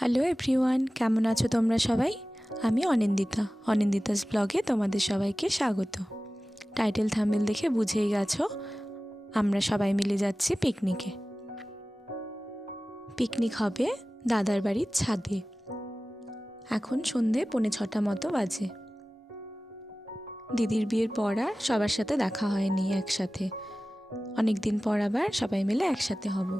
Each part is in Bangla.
হ্যালো এভরিওয়ান, কেমন আছো তোমরা সবাই? আমি অনিন্দিতাস ব্লগে তোমাদের সবাইকে স্বাগত। টাইটেল থাম্বনেল দেখে বুঝেই গেছো আমরা সবাই মিলে যাচ্ছি পিকনিকে। পিকনিক হবে দাদার বাড়ির ছাদে। এখন সন্ধে 5:45 মতো বাজে। দিদির বিয়ের পর আর সবার সাথে দেখা হয়নি একসাথে। অনেক দিন পর আবার সবাই মিলে একসাথে হব।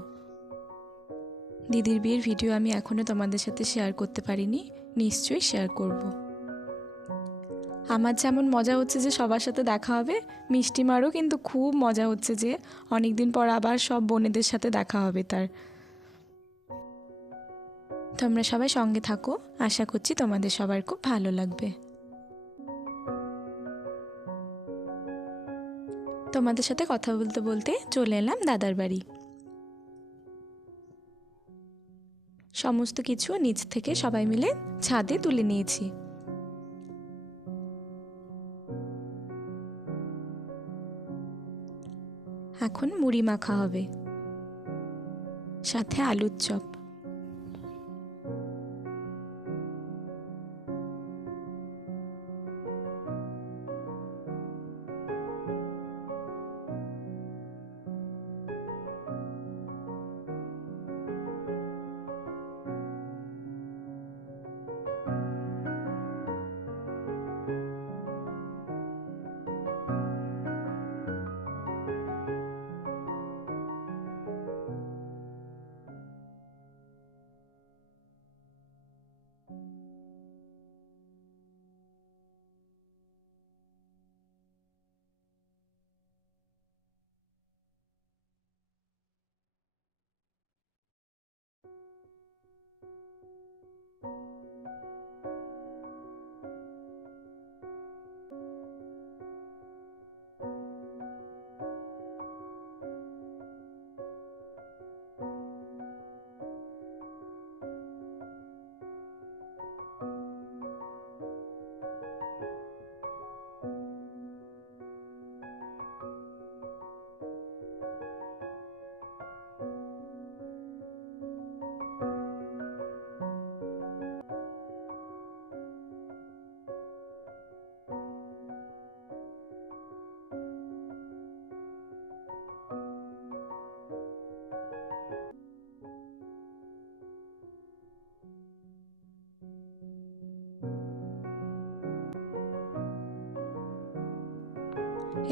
দিদির বিয়ের ভিডিও আমি এখনও তোমাদের সাথে শেয়ার করতে পারিনি, নিশ্চয়ই শেয়ার করব। আমার যেমন মজা হচ্ছে যে সবার সাথে দেখা হবে, মিষ্টিমারও কিন্তু খুব মজা হচ্ছে যে অনেক দিন পর আবার সব বোনেদের সাথে দেখা হবে তার। তোমরা সবাই সঙ্গে থাকো, আশা করছি তোমাদের সবার খুব ভালো লাগবে। তোমাদের সাথে কথা বলতে বলতে চলে এলাম দাদার বাড়ি। সমস্ত কিছু নিচ থেকে সবাই মিলে ছাদে তুলে নিয়েছি। এখন মুড়ি মাখা হবে, সাথে আলুর চপ।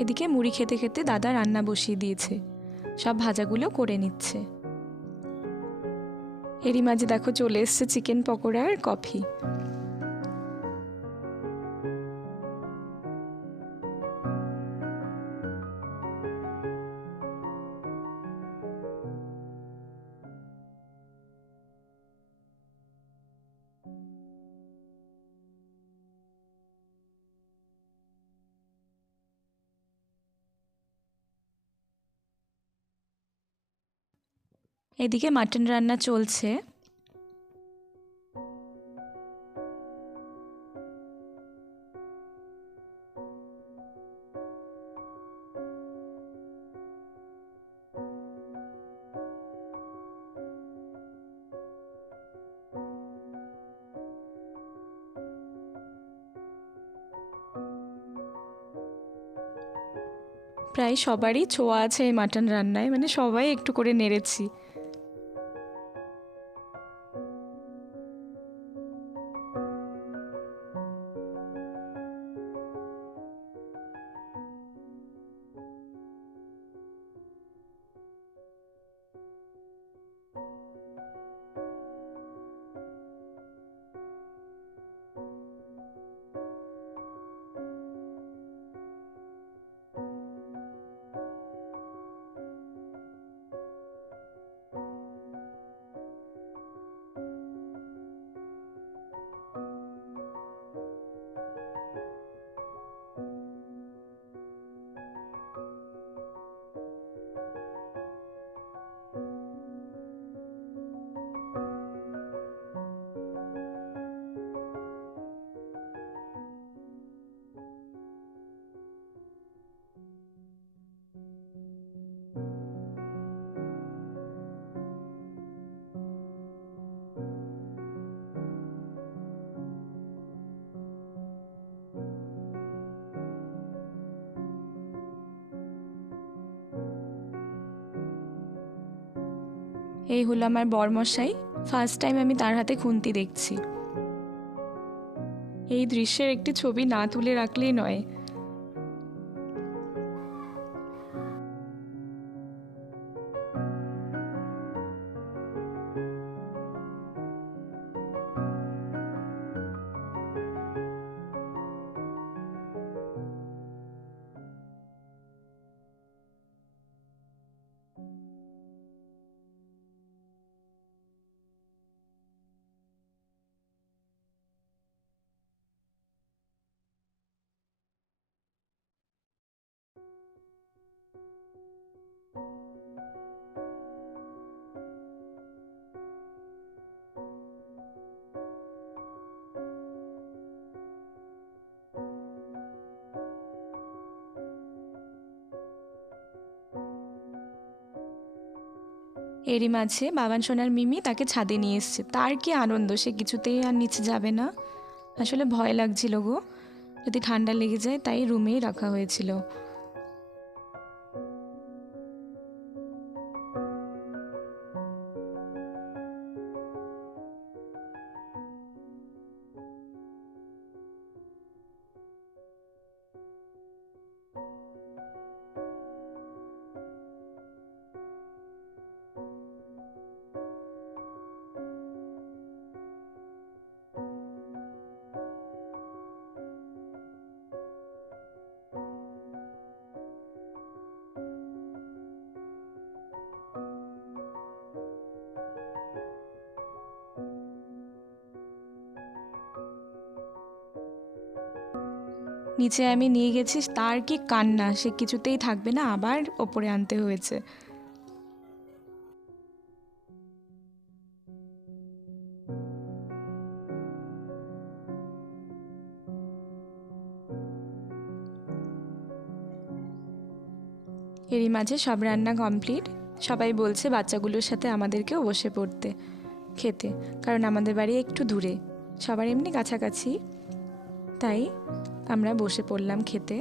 এদিকে মুড়ি খেতে খেতে দাদা রান্না বসিয়ে দিয়েছে, সব ভাজাগুলো করে নিচ্ছে। এরই মাঝে দেখো চলে এসছে চিকেন পকোড়া আর কফি। এদিকে মাটন রান্না চলছে। প্রায় সবারই ছোঁয়া আছে এই মাটন রান্নায়, মানে সবাই একটু করে নেড়েছি। এই হলো আমার বরমশাই, ফার্স্ট টাইম আমি তার হাতে খুন্তি দেখছি। এই দৃশ্যের একটি ছবি না তুলে রাখলেই নয়। এরই মাঝে বাবান সোনার মিমি তাকে ছাদে নিয়ে এসছে। তার কি আনন্দ, সে কিছুতেই আর নিচে যাবে না। আসলে ভয় লাগছিল গো, যদি ঠান্ডা লেগে যায়, তাই রুমেই রাখা হয়েছিল। নিচে আমি নিয়ে গেছি, তার কি কান্না, সে কিছুতেই থাকবে না, আবার ওপরে আনতে হয়েছে। এরই মাঝে সব রান্না কমপ্লিট। সবাই বলছে বাচ্চাগুলোর সাথে আমাদেরকেও বসে পড়তে খেতে, কারণ আমাদের বাড়ি একটু দূরে, সবার এমনি কাছাকাছি, তাই আমরা বসে পড়লাম খেতে।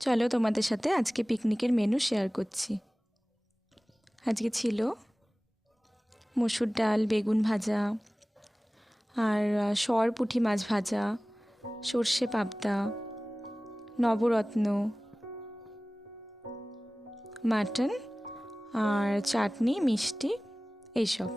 চলো তোমাদের সাথে আজকে পিকনিকের মেনু শেয়ার করছি। আজকে ছিল মসুর ডাল, বেগুন ভাজা, আর সর পুঁটি মাছ ভাজা, সর্ষে পাবদা, নবরত্ন, মাটন, আর চাটনি, মিষ্টি, এইসব।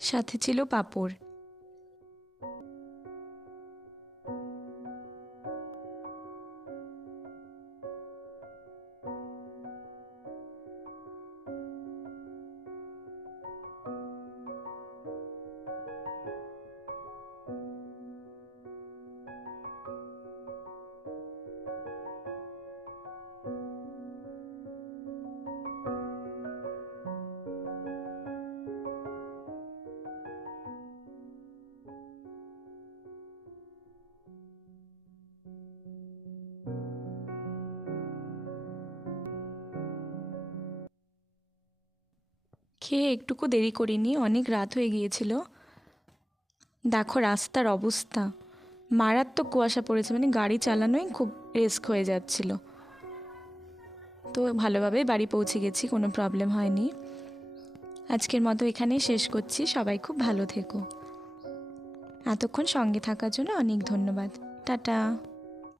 সাথে ছিল পাঁপড়। খেয়ে একটুকু দেরি করিনি, অনেক রাত হয়ে গিয়েছিল। দেখো রাস্তার অবস্থা, মারাত্মক কুয়াশা পড়েছে, মানে গাড়ি চালানোই খুব রিস্ক হয়ে যাচ্ছিল। তো ভালোভাবে বাড়ি পৌঁছে গেছি, কোনো প্রবলেম হয়নি। আজকের মতো এখানেই শেষ করছি। সবাই খুব ভালো থেকো। এতক্ষণ সঙ্গে থাকার জন্য অনেক ধন্যবাদ। টাটা।